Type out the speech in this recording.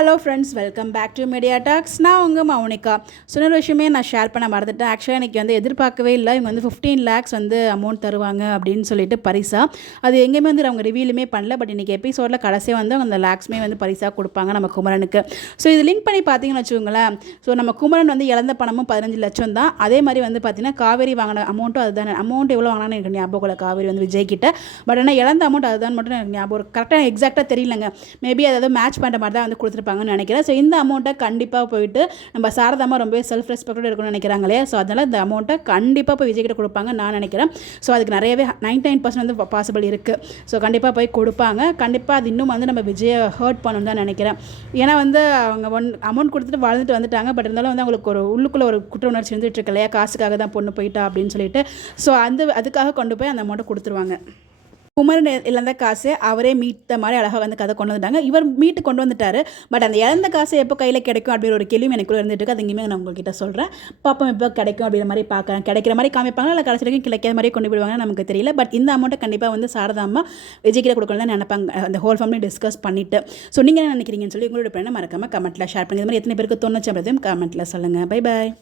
Hello friends, welcome back to media talks. நான் உங்கள் மௌனிகா. சொன்ன விஷயமே நான் ஷேர் பண்ண மறந்துட்டேன். ஆக்சுவலாக எனக்கு வந்து எதிர்பார்க்கவே இல்லை. இவங்க வந்து 15 lakhs வந்து அமௌண்ட் தருவாங்க அப்படின்னு சொல்லிட்டு பரிசா. அது எங்கேயுமே வந்து அவங்க ரிவீலுமே பண்ணல. பட் இன்றைக்கி எபிசோடில் கடைசியாக வந்து அவங்க அந்த லேக்ஸுமே வந்து பரிசாக கொடுப்பாங்க நம்ம குமரனுக்கு. ஸோ இது லிங்க் பண்ணி பார்த்தீங்கன்னு வச்சுக்கோங்களேன். ஸோ நம்ம குமரன் வந்து இழந்த பணமும் 15 லட்சம் தான். அதே மாதிரி வந்து பார்த்தீங்கன்னா காவேரி வாங்கின அமௌண்ட்டும் அதுதானே. அமௌண்ட் எவ்வளோ வாங்கினான்னு எனக்கு ஞாபகம் இல்லை காவேரி வந்து விஜய் கிட்ட. பட் ஆனால் இழந்த அமௌண்ட் அதுதான் மட்டும் எனக்கு ஞாபகம் கரெக்டாக எக்ஸாக்டாக தெரியலங்க. மேபி அதாவது மேட்ச் பண்ணுற மாதிரி தான் வந்து கொடுத்துருப்பாங்கன்னு நினைக்கிறேன். ஸோ இந்த அமௌண்ட்டை கண்டிப்பாக போயிட்டு நம்ம சாரதாமா ரொம்பவே செல்ஃப் ரெஸ்பெக்டோடு இருக்கணும்னு நினைக்கிறாங்க இல்லையா. ஸோ அதனால் இந்த அமௌண்ட்டை கண்டிப்பாக போய் விஜய் கிட்ட கொடுப்பாங்க நான் நினைக்கிறேன். ஸோ அதுக்கு நிறையவே 99% வந்து பாசிபிள் இருக்குது. ஸோ கண்டிப்பாக போய் கொடுப்பாங்க. கண்டிப்பாக அது இன்னும் வந்து நம்ம விஜயை ஹர்ட் பண்ணணும்னு தான் நினைக்கிறேன். ஏன்னா வந்து அவங்க அமௌண்ட் கொடுத்துட்டு வாழ்ந்துட்டு வந்துட்டாங்க. பட் இருந்தாலும் வந்து அவங்களுக்கு ஒரு உள்ளுக்குள்ளே ஒரு குற்ற உணர்ச்சி வந்துட்டு இருக்கு இல்லையா. காசுக்காக தான் பொண்ணு போயிட்டா அப்படின்னு சொல்லிட்டு. ஸோ அதுக்காக கொண்டு போய் அந்த அமௌண்ட்டை கொடுத்துருவாங்க. குமரன் இழந்த காசு அவரே மீட்ட மாதிரி அழகாக வந்து கதை கொண்டு வந்துட்டாங்க. இவர் மீட்டு கொண்டு வந்துட்டார். பட் அந்த இழந்த காசு எப்போ கையில் கிடைக்கும் அப்படிங்கிற ஒரு கேள்வி எனக்குள்ளே இருந்துட்டு இருக்கு. அது இங்கேயுமே நான் உங்ககிட்ட சொல்கிறேன். பாப்போம் எப்போ கிடைக்கும் அப்படிங்கிற மாதிரி பார்க்குறேன். கிடைக்கிற மாதிரி காமிப்பாங்க, இல்லை கடைசி வரைக்கும் கிடைக்காத மாதிரி கொண்டு போயிடுவாங்கன்னு நமக்கு தெரியல. பட் இந்த அமௌண்ட்டை கண்டிப்பாக வந்து சாரதாமா விஜய்கிட்ட கொடுக்கணும் தான் நினைப்பாங்க. அந்த ஹோல் ஃபேமிலி டிஸ்கஸ் பண்ணிவிட்டு. ஸோ நீங்கள் என்ன நினைக்கிறீங்கன்னு சொல்லி உங்களோட பண்ண மறக்காமல் கமெண்ட்டில் ஷேர் பண்ணி. இது மாதிரி எத்தனை பேருக்கு தோணுச்சு அப்படின்றதையும் கமெண்ட்டில் சொல்லுங்கள். Bye bye.